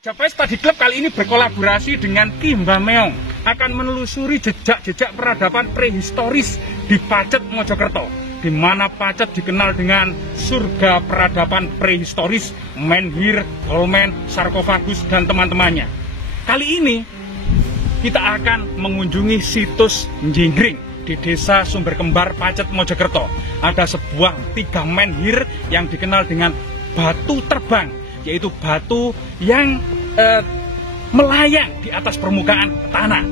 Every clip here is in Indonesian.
Majapahit Study Club kali ini berkolaborasi dengan Ki Mbah Meong akan menelusuri jejak-jejak peradaban prehistoris di Pacet, Mojokerto, di mana Pacet dikenal dengan surga peradaban prehistoris, menhir, dolmen, sarkofagus, dan teman-temannya. Kali ini kita akan mengunjungi situs Njinggring di Desa Sumber Kembar, Pacet, Mojokerto. Ada sebuah 3 menhir yang dikenal dengan batu terbang, yaitu batu yang melayang di atas permukaan tanah.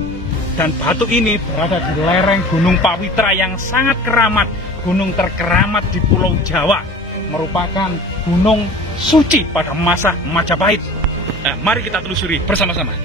Dan batu ini berada di lereng Gunung Pawitra yang sangat keramat, gunung terkeramat di Pulau Jawa, merupakan gunung suci pada masa Majapahit. Mari kita telusuri bersama-sama.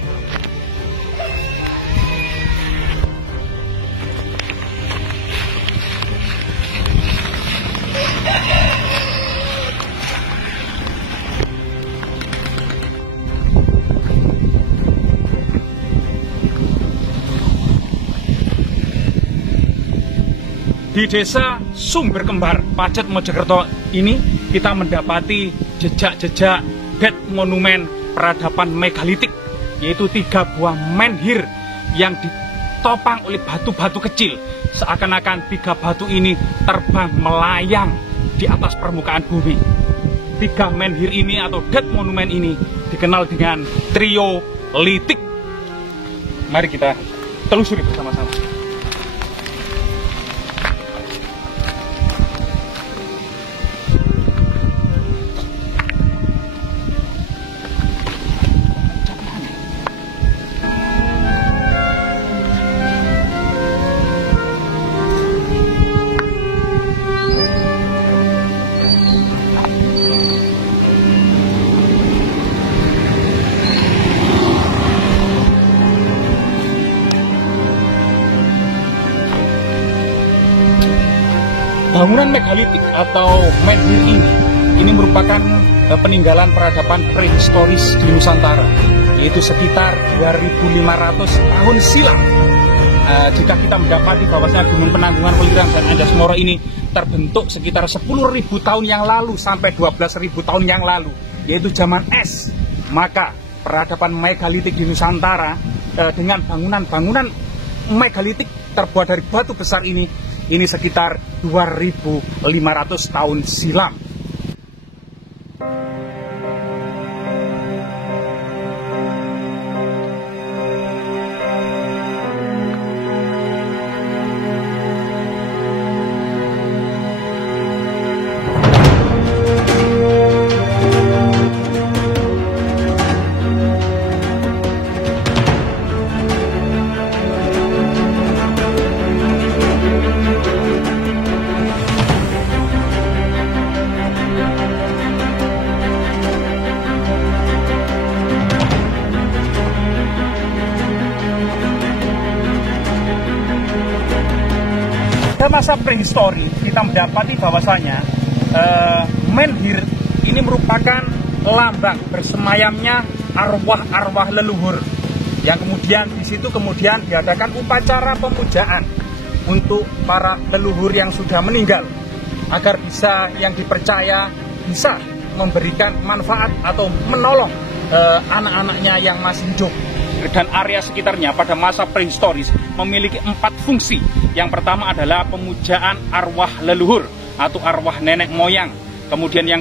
Di Desa Sumber Kembar, Pacet, Mojokerto ini kita mendapati jejak-jejak dead monumen peradaban megalitik, yaitu 3 buah menhir yang ditopang oleh batu-batu kecil. Seakan-akan 3 batu ini terbang melayang di atas permukaan bumi. 3 menhir ini atau dead monumen ini dikenal dengan triolitik. Mari kita telusuri bersama-sama. Bangunan megalitik atau menhir ini merupakan peninggalan peradaban prehistoris di Nusantara, yaitu sekitar 2.500 tahun silam. Jika kita mendapati bahwasanya Gunung Penanggungan, Welirang, dan Anjas Moro ini terbentuk sekitar 10.000 tahun yang lalu sampai 12.000 tahun yang lalu, yaitu zaman es, maka peradaban megalitik di Nusantara dengan bangunan-bangunan megalitik terbuat dari batu besar ini sekitar 2.500 tahun silam. Pada masa prehistori kita mendapati bahwasanya menhir ini merupakan lambang bersemayamnya arwah-arwah leluhur, yang kemudian di situ kemudian diadakan upacara pemujaan untuk para leluhur yang sudah meninggal, agar bisa yang dipercaya bisa memberikan manfaat atau menolong anak-anaknya yang masih hidup. Dan area sekitarnya pada masa prehistoris memiliki 4 fungsi. Yang pertama adalah pemujaan arwah leluhur atau arwah nenek moyang. Kemudian yang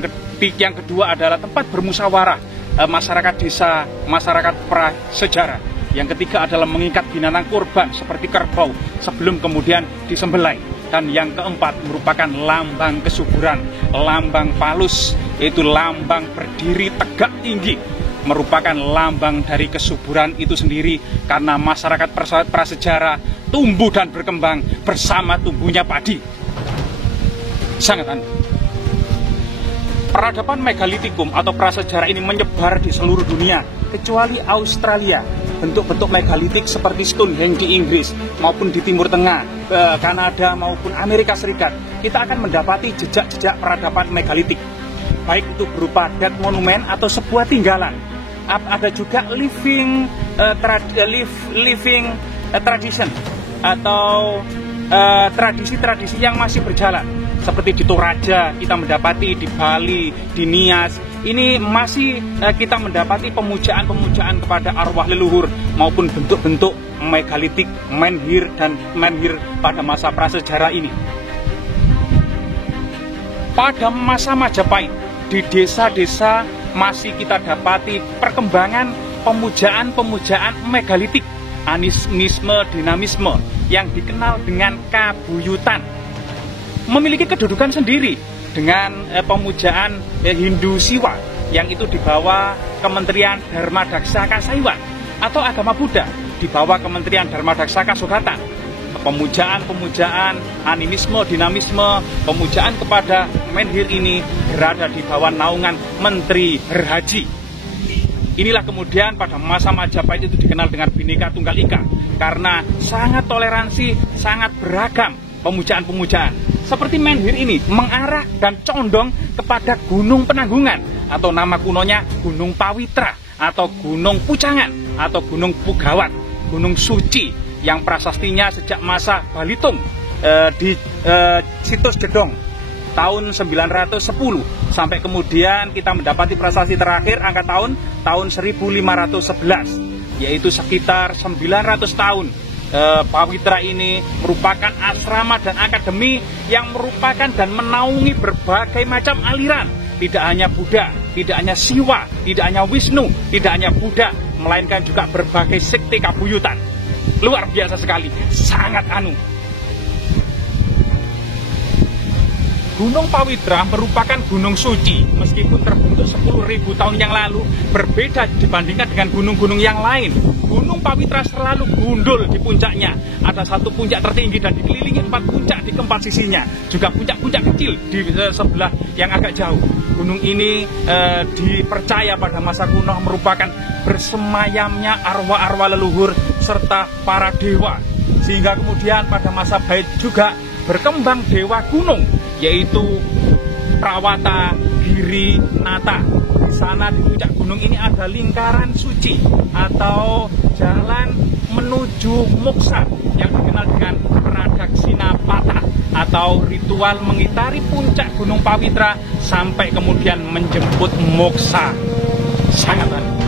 kedua adalah tempat bermusyawarah masyarakat desa, masyarakat prasejarah. Yang ketiga adalah mengikat binatang kurban seperti kerbau sebelum kemudian disembelih. Dan yang keempat merupakan lambang kesuburan, lambang Palus, yaitu lambang berdiri tegak tinggi, merupakan lambang dari kesuburan itu sendiri, karena masyarakat prasejarah tumbuh dan berkembang bersama tumbuhnya padi. Sangat aneh. Peradaban megalitikum atau prasejarah ini menyebar di seluruh dunia, kecuali Australia. Bentuk-bentuk megalitik seperti Stonehenge di Inggris maupun di Timur Tengah, Kanada maupun Amerika Serikat, kita akan mendapati jejak-jejak peradaban megalitik, baik itu berupa dead monument atau sebuah tinggalan. Ada juga living tradition atau tradisi-tradisi yang masih berjalan. seperti di Toraja kita mendapati, di Bali, di Nias, ini masih kita mendapati pemujaan-pemujaan kepada arwah leluhur maupun bentuk-bentuk megalitik, menhir dan menhir pada masa prasejarah ini. Pada masa Majapahit, di desa-desa masih kita dapati perkembangan pemujaan-pemujaan megalitik, animisme, dinamisme yang dikenal dengan kabuyutan. Memiliki kedudukan sendiri dengan pemujaan Hindu Siwa yang itu di bawah Kementerian Dharma Daksa Kasaiwan, atau agama Buddha di bawah Kementerian Dharma Daksa Kasogatan. Pemujaan-pemujaan animisme, dinamisme, pemujaan kepada menhir ini berada di bawah naungan Menteri Berhaji. Inilah kemudian pada masa Majapahit itu dikenal dengan Bhinneka Tunggal Ika, karena sangat toleransi, sangat beragam pemujaan-pemujaan. Seperti menhir ini mengarah dan condong kepada Gunung Penanggungan, atau nama kunonya Gunung Pawitra, atau Gunung Pucangan, atau Gunung Pugawat, Gunung Suci yang prasastinya sejak masa Balitung di situs Jedong tahun 910 sampai kemudian kita mendapati prasasti terakhir angka tahun 1511, yaitu sekitar 900 tahun. Pawitra ini merupakan asrama dan akademi yang merupakan dan menaungi berbagai macam aliran. Tidak hanya Buddha, tidak hanya Siwa, tidak hanya Wisnu, tidak hanya Buddha, melainkan juga berbagai sekte kabuyutan. Luar biasa sekali, sangat anu. Gunung Pawitra merupakan gunung suci, meskipun terbentuk 10.000 tahun yang lalu, berbeda dibandingkan dengan gunung-gunung yang lain. Gunung Pawitra selalu gundul di puncaknya. Ada satu puncak tertinggi dan dikelilingi 4 puncak di keempat sisinya. Juga puncak-puncak kecil di sebelah yang agak jauh. Gunung ini dipercaya pada masa kuno merupakan bersemayamnya arwah-arwah leluhur serta para dewa. Sehingga kemudian pada masa Bait juga berkembang dewa gunung, yaitu Prawata, Giri, Nata. Di sana di puncak gunung ini ada lingkaran suci atau jalan menuju moksa yang dikenal dengan Pradaksina Patah, atau ritual mengitari puncak Gunung Pawitra sampai kemudian menjemput moksa. Sangat aneh.